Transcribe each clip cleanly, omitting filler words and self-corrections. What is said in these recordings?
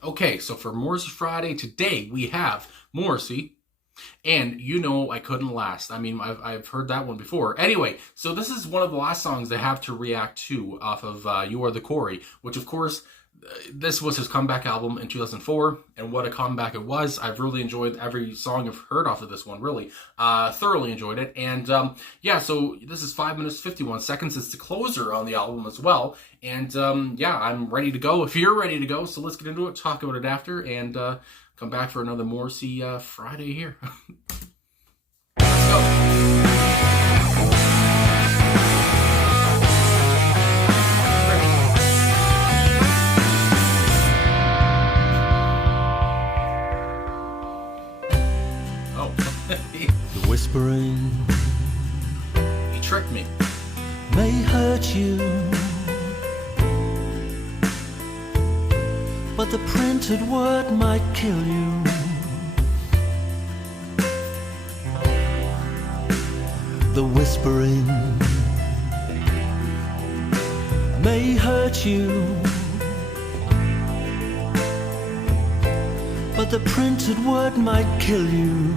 Okay, so for Morrissey Friday today, we have Morrissey, and you know I couldn't last. I mean, I've heard that one before. Anyway, so this is one of the last songs they have to react to off of You Are the Corey, which of course, this was his comeback album in 2004, and what a comeback it was. I've really enjoyed every song I've heard off of this one, really. Thoroughly enjoyed it. And yeah, so this is 5 minutes 51 seconds. It's the closer on the album as well. And yeah, I'm ready to go if you're ready to go. So let's get into it, talk about it after, and come back for another Morrissey Friday here. Let's go. The whispering He tricked me. may hurt you, but the printed word might kill you. The whispering may hurt you, but the printed word might kill you.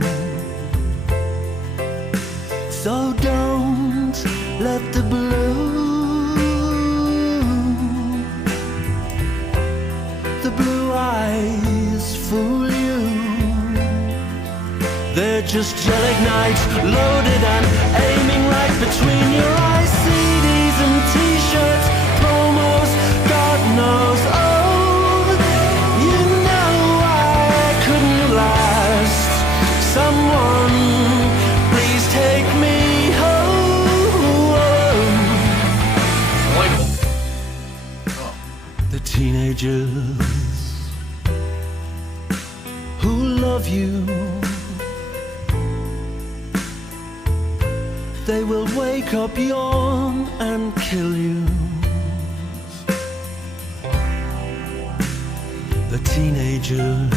So don't let the blue eyes fool you. They're just gel-ignite, loaded and aiming right between your eyes. CDs and t-shirts, promos, God knows. Oh, you know I couldn't last. Someone please take me home. Likable. Oh. The teenagers who love you, they will wake up, yawn and kill you. The teenagers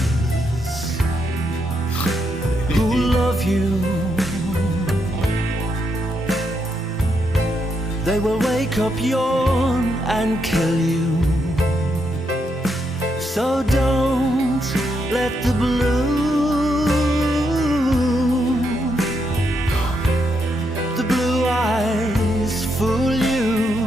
who love you, they will wake up, yawn and kill you. So don't let the blue eyes fool you.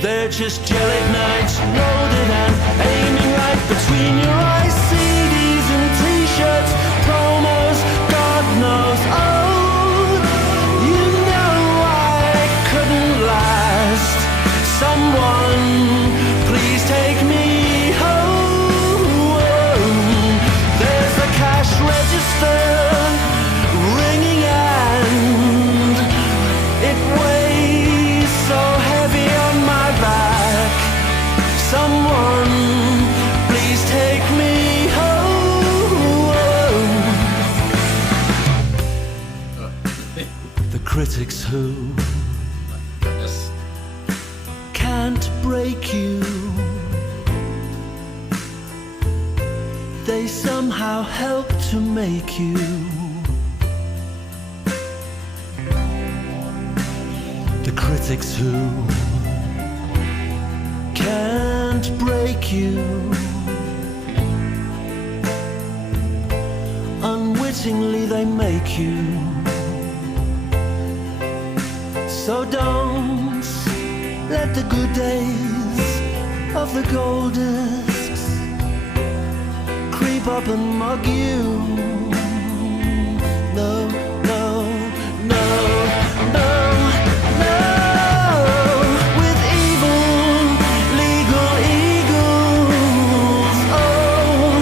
They're just gel-ignite, loaded and aiming right between your eyes. CDs and t-shirts, promos, God knows. Oh, you know I couldn't last. Someone please take me home. There's a cash register ringing and it weighs so heavy on my back. Someone please take me home. The critics who Goodness. can't break you, they somehow help to make you. The critics who can't break you, unwittingly they make you. So don't let the good days of the gold discs creep up and mug you. No, no, no, no, no. With evil legal eagles, oh,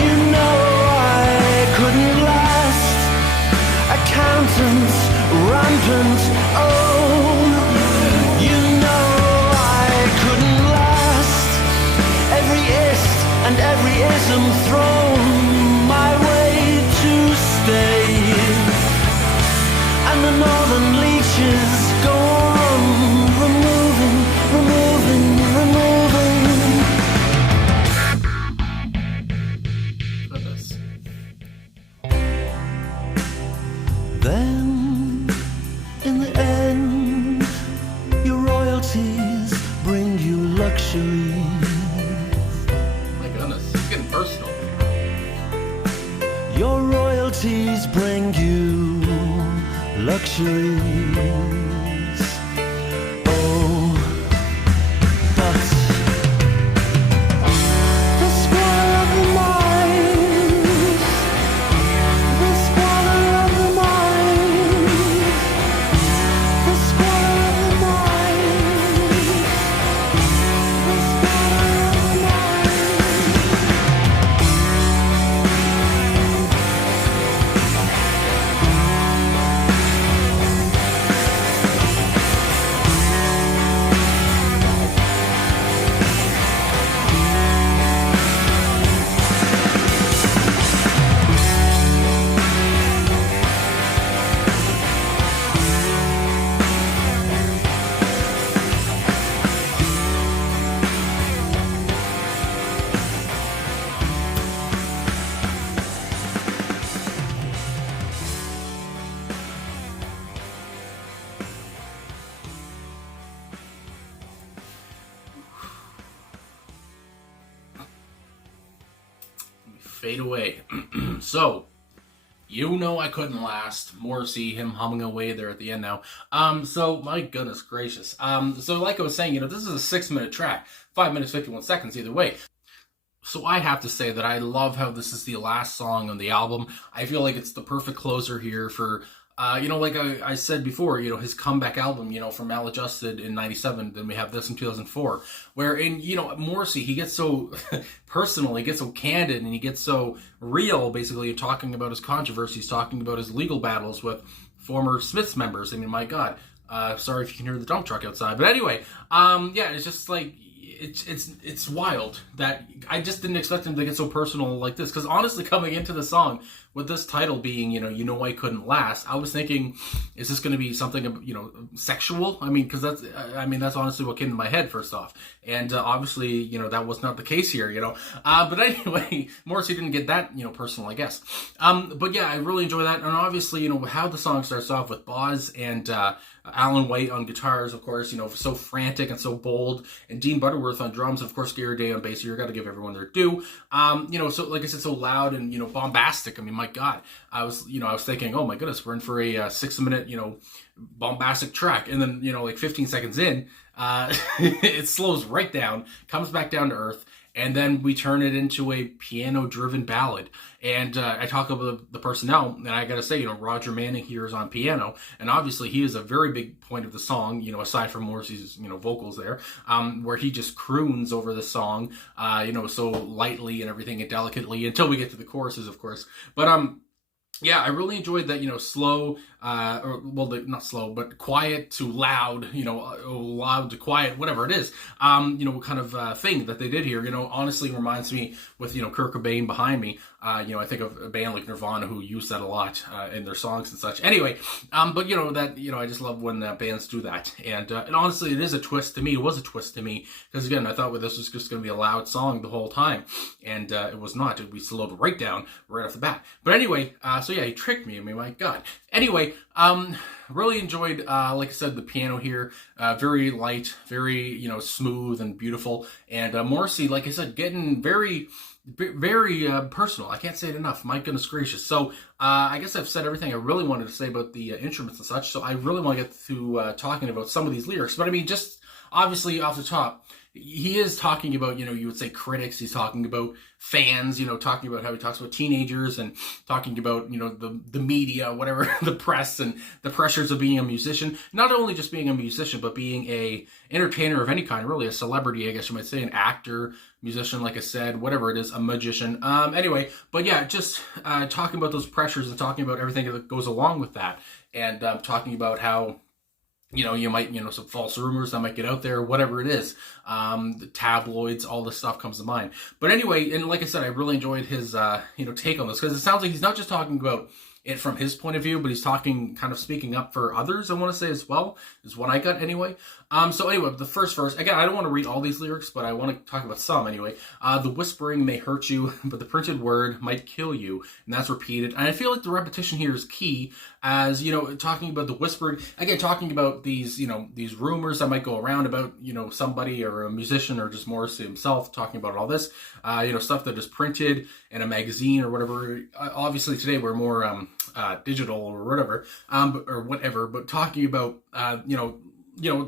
you know I couldn't last. Accountants rampant, oh, you know I couldn't last. Every ist and every ism thrown my way to stay, and the northern leeches go on removing, removing, removing. Goodness. Then, in the end, your royalties bring you luxuries. controversies bring you luxuries. Oh, but the squalor of the mind, the squalor of the mind, the squalor of the mind, the squalor of the Fade away. So, you know I couldn't last. Morrissey, him humming away there at the end now. So my goodness gracious. So like I was saying, this is a 6-minute track, 5 minutes 51 seconds either way. So I have to say that I love how this is the last song on the album. I feel like it's the perfect closer here for, like I said before, his comeback album, from Maladjusted in 97, then we have this in 2004, where Morrissey, he gets so personal, he gets so candid, and he gets so real, basically, talking about his controversies, talking about his legal battles with former Smiths members. I mean, my God. Sorry if you can hear the dump truck outside. But anyway, it's just like, it's wild that I just didn't expect him to get so personal like this. Because honestly, coming into the song with this title being, you know I couldn't last, I was thinking, is this going to be something, sexual? I mean, because that's honestly what came to my head first off. And obviously, that was not the case here, But anyway, Morrissey didn't get that, personal, I guess. But yeah, I really enjoy that. And obviously, how the song starts off with Boz and Alan White on guitars, of course, so frantic and so bold, and Dean Butterworth on drums, of course, Gary Day on bass. So you got to give everyone their due. So like I said, so loud and bombastic. I mean, my God, I was thinking, oh my goodness, we're in for a 6-minute bombastic track, and then like 15 seconds in, it slows right down, comes back down to earth. And then we turn it into a piano-driven ballad. And I talk about the personnel, and I got to say, Roger Manning here is on piano. And obviously, he is a very big point of the song, aside from Morrissey's, vocals there, where he just croons over the song, so lightly and everything and delicately until we get to the choruses, of course. But, yeah, I really enjoyed that, slow, not slow, but quiet to loud, loud to quiet, whatever it is, kind of thing that they did here, honestly reminds me with, Kurt Cobain behind me, I think of a band like Nirvana who use that a lot in their songs and such. Anyway, but, I just love when bands do that. And honestly, it is a twist to me. It was a twist to me because, again, I thought this was just going to be a loud song the whole time. And it was not. We slowed right down right off the bat. But anyway, so yeah, he tricked me. I mean, my God. Anyway, really enjoyed, like I said, the piano here. Very light, very, smooth and beautiful. And Morrissey, like I said, getting very personal. I can't say it enough. My goodness gracious. So I guess I've said everything I really wanted to say about the instruments and such. So I really want to get to talking about some of these lyrics. But I mean, just obviously off the top, he is talking about, you would say critics. He's talking about fans, talking about how he talks about teenagers and talking about, the media, whatever, the press and the pressures of being a musician. Not only just being a musician, but being a entertainer of any kind, really a celebrity, I guess you might say, an actor, musician, like I said, whatever it is, a magician. Anyway, but yeah, just talking about those pressures and talking about everything that goes along with that. And talking about how, you might, some false rumors that might get out there, whatever it is. The tabloids, all this stuff comes to mind. But anyway, and like I said, I really enjoyed his, take on this, because it sounds like he's not just talking about, it from his point of view, but he's talking, kind of speaking up for others, I want to say, as well, is what I got anyway. So anyway, the first verse, again, I don't want to read all these lyrics, but I want to talk about some anyway. The whispering may hurt you, but the printed word might kill you, and that's repeated. And I feel like the repetition here is key, as, you know, talking about the whispering, again, talking about these, you know, these rumors that might go around about, you know, somebody or a musician or just Morrissey himself talking about all this, you know, stuff that is printed in a magazine or whatever. Obviously today we're more digital or whatever, but talking about, you know,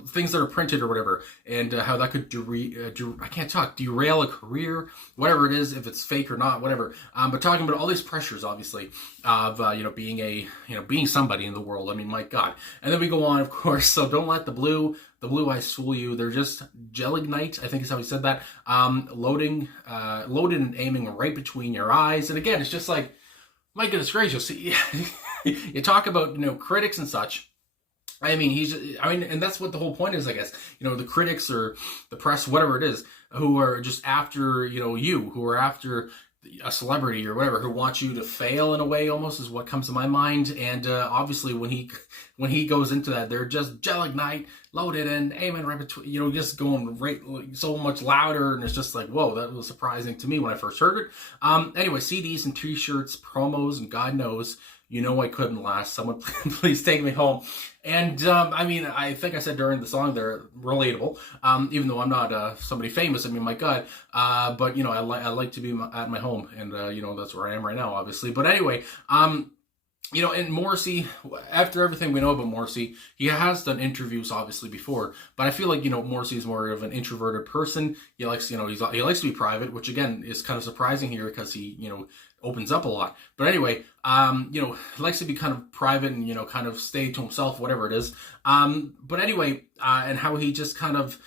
things that are printed or whatever, and how that could derail a career, whatever it is, if it's fake or not, whatever. But talking about all these pressures, obviously, of, you know, being somebody in the world. I mean, my God. And then we go on, of course. So don't let the blue eyes fool you. They're just gelignite, I think is how he said that. Loaded and aiming right between your eyes. And again, it's just like, my goodness gracious. You talk about, you know, critics and such. I mean, and that's what the whole point is, I guess. You know, the critics or the press, whatever it is, who are just after, you know, who are after a celebrity or whatever, who want you to fail in a way, almost, is what comes to my mind. And obviously, when he goes into that, they're just gelignite, loaded and aiming right between, you know, just going right so much louder, and it's just like, whoa, that was surprising to me when I first heard it. Anyway, CDs and T-shirts, promos, and God knows, you know, I couldn't last. Someone please take me home. And I mean, I think I said during the song they're relatable, even though I'm not somebody famous. I mean, my God. But, you know, I like to be at my home, and, you know, that's where I am right now, obviously. But anyway, you know, and Morrissey, after everything we know about Morrissey, he has done interviews obviously before, but I feel like, you know, Morrissey is more of an introverted person. He likes, you know, he likes to be private, which again is kind of surprising here because he, you know, opens up a lot. But anyway, you know, he likes to be kind of private and, you know, kind of stay to himself, whatever it is. But anyway, and how he just kind of,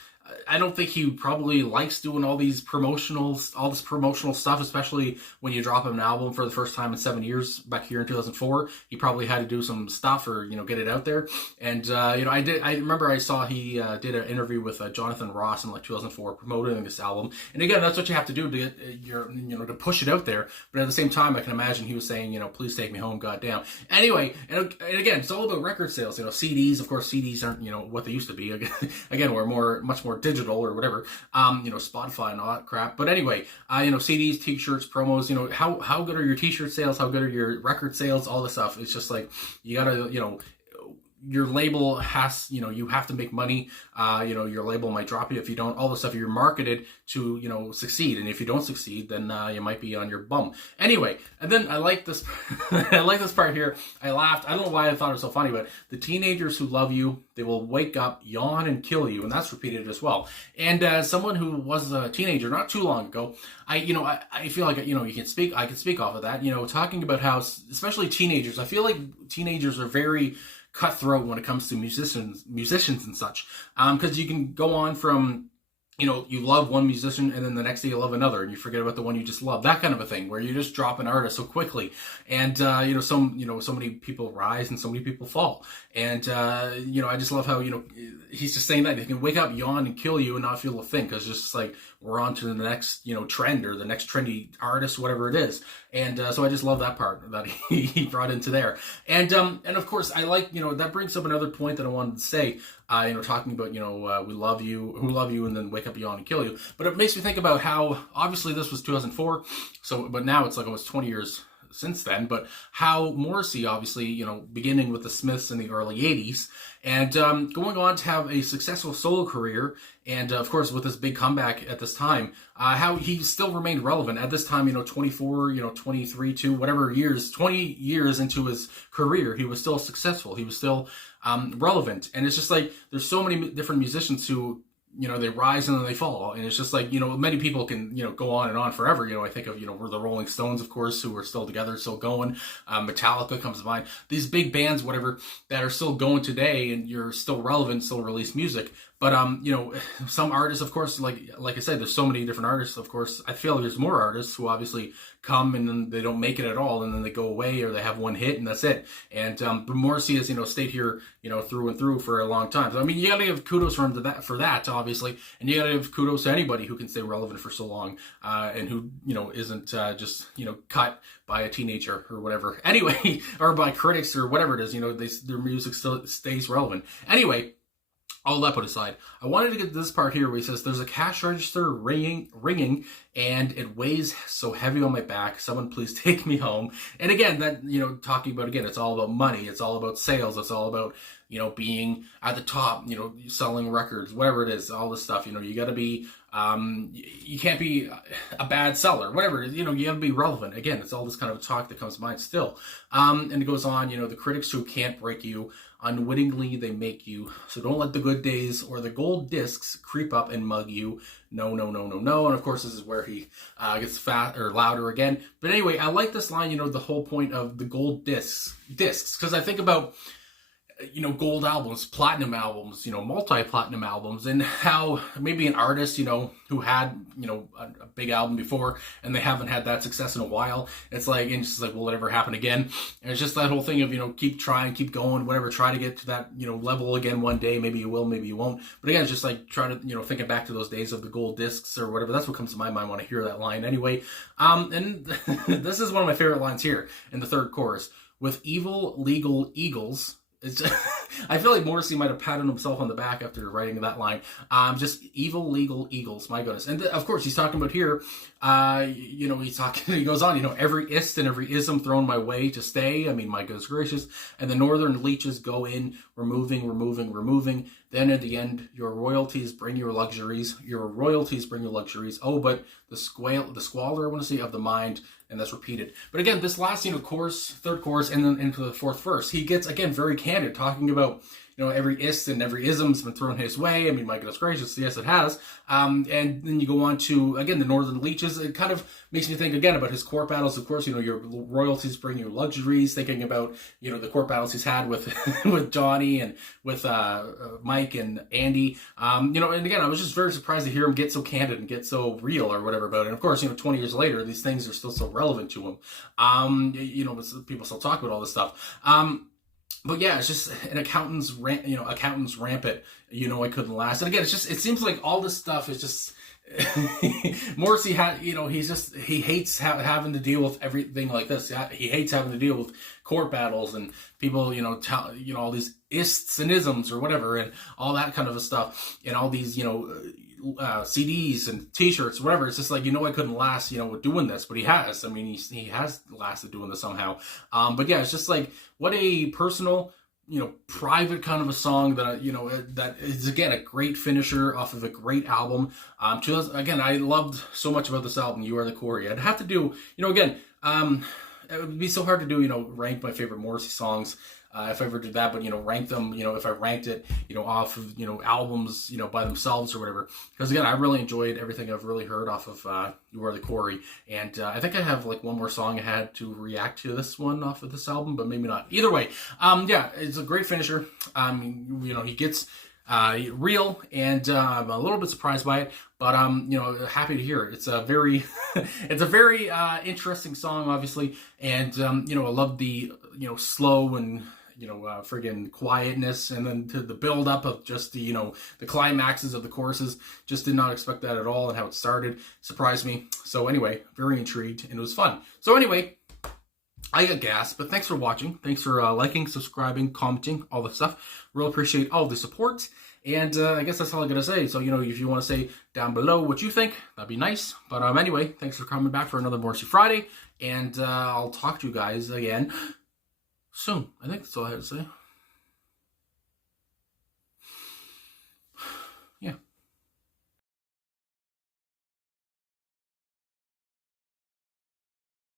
I don't think he probably likes doing all this promotional stuff, especially when you drop an album for the first time in 7 years back here in 2004. He probably had to do some stuff or, you know, get it out there. And, you know, I remember I saw he did an interview with Jonathan Ross in like 2004 promoting this album. And again, that's what you have to do to get to push it out there. But at the same time, I can imagine he was saying, you know, please take me home, goddamn. Anyway, and again, it's all about record sales. You know, CDs, of course, CDs aren't, you know, what they used to be. Again, we're much more digital or whatever, you know, Spotify and all that crap. But anyway, you know, CDs, T-shirts, promos, you know, how good are your T-shirt sales? How good are your record sales? All this stuff. It's just like, you gotta, you know, your label has, you know, you have to make money. You know, your label might drop you if you don't. All the stuff, you're marketed to, you know, succeed. And if you don't succeed, then you might be on your bum. Anyway, and then I like this. I like this part here. I laughed. I don't know why I thought it was so funny, but the teenagers who love you, they will wake up, yawn, and kill you. And that's repeated as well. And as someone who was a teenager not too long ago, I feel like, you know, I can speak off of that. You know, talking about how, especially teenagers, I feel like teenagers are very cutthroat when it comes to musicians and such, because you can go on from, you know, you love one musician and then the next day you love another and you forget about the one you just love, that kind of a thing, where you just drop an artist so quickly. And you know, so many people rise and so many people fall. And you know, I just love how, you know, he's just saying that he can wake up, yawn, and kill you and not feel a thing, because it's just like we're on to the next, you know, trend or the next trendy artist, whatever it is. And so I just love that part that he brought into there. And of course, I like, you know, that brings up another point that I wanted to say, you know, talking about, you know, we love you, who love you, and then wake up, yawn, and kill you. But it makes me think about how, obviously this was 2004, so, but now it's like almost 20 years since then, but how Morrissey, obviously, you know, beginning with the Smiths in the early 80s, and going on to have a successful solo career, and of course with this big comeback at this time, how he still remained relevant at this time, you know, 24, you know, 23 to whatever years, 20 years into his career, he was still successful, he was still relevant. And it's just like, there's so many different musicians who, you know, they rise and then they fall. And it's just like, you know, many people can, you know, go on and on forever. You know, I think of, you know, the Rolling Stones, of course, who are still together, still going. Metallica comes to mind. These big bands, whatever, that are still going today, and you're still relevant, still release music. But some artists, of course, like I said, there's so many different artists. Of course, I feel there's more artists who obviously come and then they don't make it at all, and then they go away, or they have one hit and that's it. And but Morrissey has stayed here through and through for a long time. So I mean, you gotta give kudos for him for that obviously, and you gotta give kudos to anybody who can stay relevant for so long and who isn't just cut by a teenager or whatever. Anyway, or by critics or whatever it is. Their music still stays relevant. Anyway. All that put aside, I wanted to get to this part here where he says, there's a cash register ringing, and it weighs so heavy on my back. Someone please take me home. And again, that, talking about, again, it's all about money. It's all about sales. It's all about, being at the top, selling records, whatever it is, all this stuff. You got to be, you can't be a bad seller, whatever it is, you got to be relevant. Again, it's all this kind of talk that comes to mind still. And it goes on, the critics who can't break you, unwittingly they make you. So don't let the good days or the gold discs creep up and mug you. No, no, no, no, no. And of course, this is where he gets fat or louder again. But anyway, I like this line, the whole point of the gold discs, because I think about, gold albums, platinum albums, multi-platinum albums, and how maybe an artist, who had, a big album before and they haven't had that success in a while, it's like, will it ever happen again? And it's just that whole thing of, keep trying, keep going, whatever, try to get to that, level again one day. Maybe you will, maybe you won't. But again, it's just like trying to, thinking back to those days of the gold discs or whatever. That's what comes to my mind when I hear that line anyway. And this is one of my favorite lines here in the third chorus. With evil legal eagles, it's I feel like Morrissey might have patted himself on the back after writing that line. Just evil legal eagles, my goodness. And of course, he's talking about here, he goes on, every ist and every ism thrown my way to stay. I mean, my goodness gracious. And the northern leeches go in, removing. Then at the end, your royalties bring your luxuries. Oh, but the squalor, I want to say, of the mind. And that's repeated. But again, this last, chorus, third chorus, and then into the fourth verse, he gets, again, very candid, talking about, every ist and every ism's been thrown his way. I mean, my goodness gracious, yes, it has. And then you go on to, again, the northern leeches. It kind of makes me think, again, about his court battles. Of course, your royalties bring you luxuries. Thinking about, the court battles he's had with with Johnny and with Mike and Andy. And again, I was just very surprised to hear him get so candid and get so real or whatever about it. And of course, 20 years later, these things are still so relevant to him. People still talk about all this stuff. But yeah, it's just an accountant's rampant. I couldn't last. And again, it seems like all this stuff is just Morrissey had, he hates having to deal with everything like this. He hates having to deal with court battles and people, all these ists and isms or whatever, and all that kind of stuff, and all these, CDs and T-shirts, whatever. It's just like, I couldn't last, with doing this, but he has. I mean, he has lasted doing this somehow. But yeah, it's just like, what a personal, private kind of a song that, that is, again, a great finisher off of a great album. Again, I loved so much about this album, You Are the Corey. I'd have to do, again, it would be so hard to do, rank my favorite Morrissey songs. If I ever did that, but, rank them, if I ranked it, off of, albums, by themselves or whatever. Because again, I really enjoyed everything I've really heard off of You Are the Corey. And I think I have like one more song I had to react to this one off of this album, but maybe not. Either way, yeah, it's a great finisher. He gets real, and I'm a little bit surprised by it, but happy to hear it. It's a very it's a very interesting song, obviously, and I love the slow and friggin' quietness, and then to the build up of just the the climaxes of the choruses. Just did not expect that at all, and how it started surprised me. So anyway, very intrigued, and it was fun. So anyway, I got gas, but thanks for watching. Thanks for liking, subscribing, commenting, all that stuff. Really appreciate all the support. And I guess that's all I'm going to say. So, if you want to say down below what you think, that'd be nice. But anyway, thanks for coming back for another Morrissey Friday. And I'll talk to you guys again soon. I think that's all I have to say.